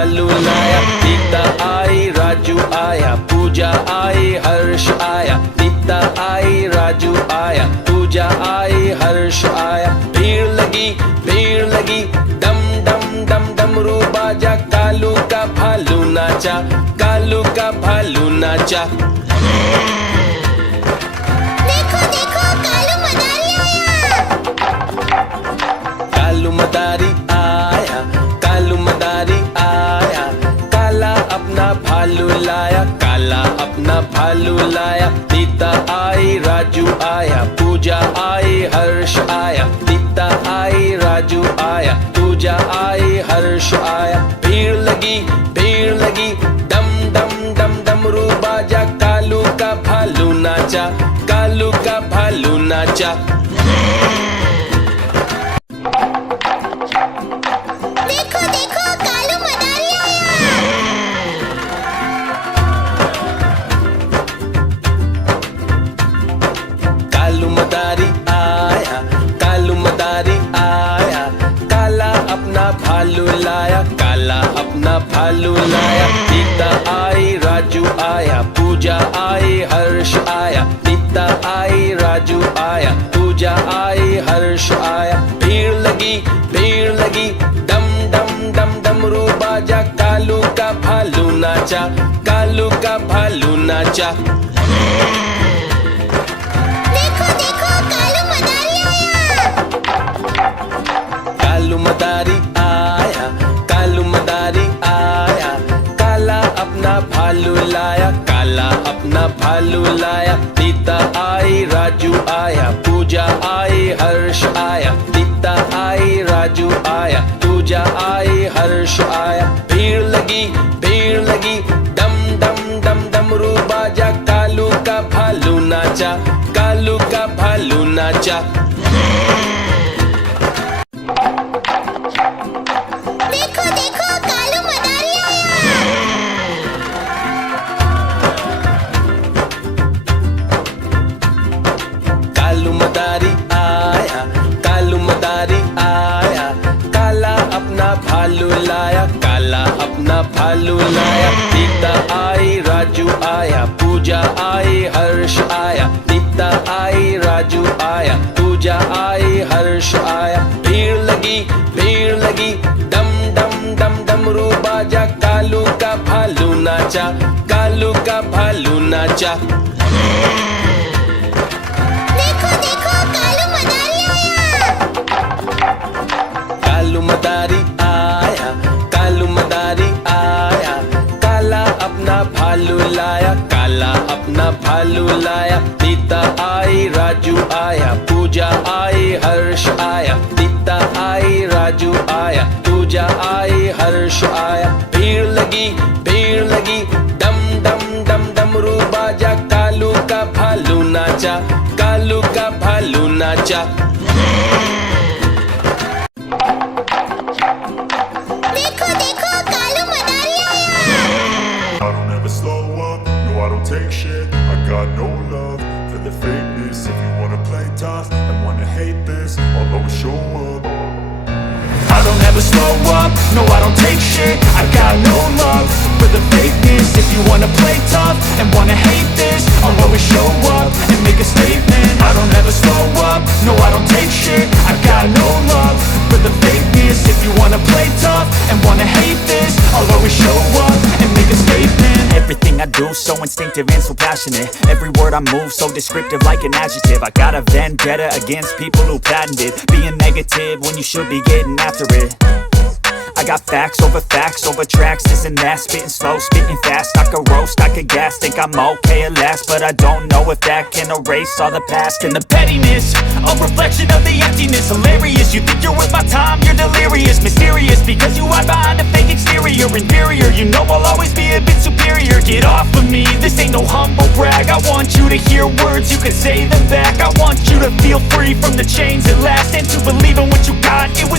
भालू लाया। नीता आई, राजू आया, पूजा आई, हर्ष आया। नीता आई, राजू आया, पूजा आई, हर्ष आया। भीड़ लगी, डम डम डम डमरू बाजा। कालू का भालू नाचा, कालू का भालू नाचा। देखो देखो कालू मदारी आया। कालू मदारी आया, कालू मदारी आया। काला अपना भालू लाया, काला अपना भालू लाया। नीता आई, राजू आया, पूजा आई, हर्ष आया। नीता आई, राजू आया, पूजा आई, हर्ष आया। भीड़ लगी, डम डम डम डमरू बाजा। कालू का भालू नाचा, कालू का भालू नाचा। देखो देखो कालू मदारी आया। कालू मदारी आया, कालू मदारी आया। काला अपना भालू लाया, काला अपना भालू लाया। नीता आई, राजू आया, पूजा आई, हर्ष आया। नीता आई, राजू आया, पूजा आई, हर्ष आया। भीड़ लगी, डम डम डम डमरू बाजा। कालू का भालू नाचा, कालू का भालू नाचा। देखो देखो कालू मदारी आया। कालू मदारी आया, कालू मदारी आया। काला अपना भालू लाया, काला अपना भालू लाया। नीता आई, राजू आया, पूजा आई, हर्ष आया। नीता आई, राजू आया, पूजा आई, हर्ष आया। भीड़ लगी, डम डम डम डमरू बाजा। कालू का भालू नाचा, कालू का भालू नाचा। देखो देखो कालू मदारी आया। कालू मदारी आया, कालू मदारी आया। काला अपना भालू लाया, काला अपना भालू लाया। नीता आई, राजू आया, पूजा आई, हर्ष आया। नीता आई, राजू आया, पूजा आई, हर्ष आया। भीड़ लगी, डम डम डम डमरू बाजा। कालू का भालू नाचा, कालू का भालू नाचा। देखो देखो कालू मदारी आया। कालू मदारी आया, कालू मदारी आया। काला अपना भालू लाया, काला अपना भालू लाया। नीता आई, राजू आया, पूजा आई, हर्ष आया। नीता आई, राजू आया, पूजा आई, हर्ष आया। भीड़ लगी, डम डम डम डमरू बाजा। कालू का भालू नाचा, कालू का भालू नाचा। देखो देखो कालू मदारी आया। I don't ever slow up, no I don't take shit. I got no love for the fakeness. If you wanna play tough and wanna hate this, I'll always show up. I don't ever slow up, no I don't take shit. I got no love for the fakeness. If you wanna play tough and wanna hate this, I'll always show up and make a statement. I don't ever slow up, no I don't take shit. I got no love for the fakeness. If you wanna play tough and wanna hate this, I'll always show up and make a statement. Everything I do so instinctive and so passionate. Every word I move so descriptive like an adjective. I got a vendetta against people who patented being negative when you should be getting after it. I got facts over tracks, this and that. Spitting slow, spitting fast. I could roast, I could gas. Think I'm okay at last, but I don't know if that can erase all the past. And the pettiness, a reflection of the emptiness. Hilarious, you think you're worth my time, you're delirious. Mysterious, because you hide behind a fake exterior. Inferior, you know I'll always be a bit superior. Get off of me, this ain't no humble brag. I want you to hear words, you can say them back. I want you to feel free from the chains at last, and to believe in what you got. It was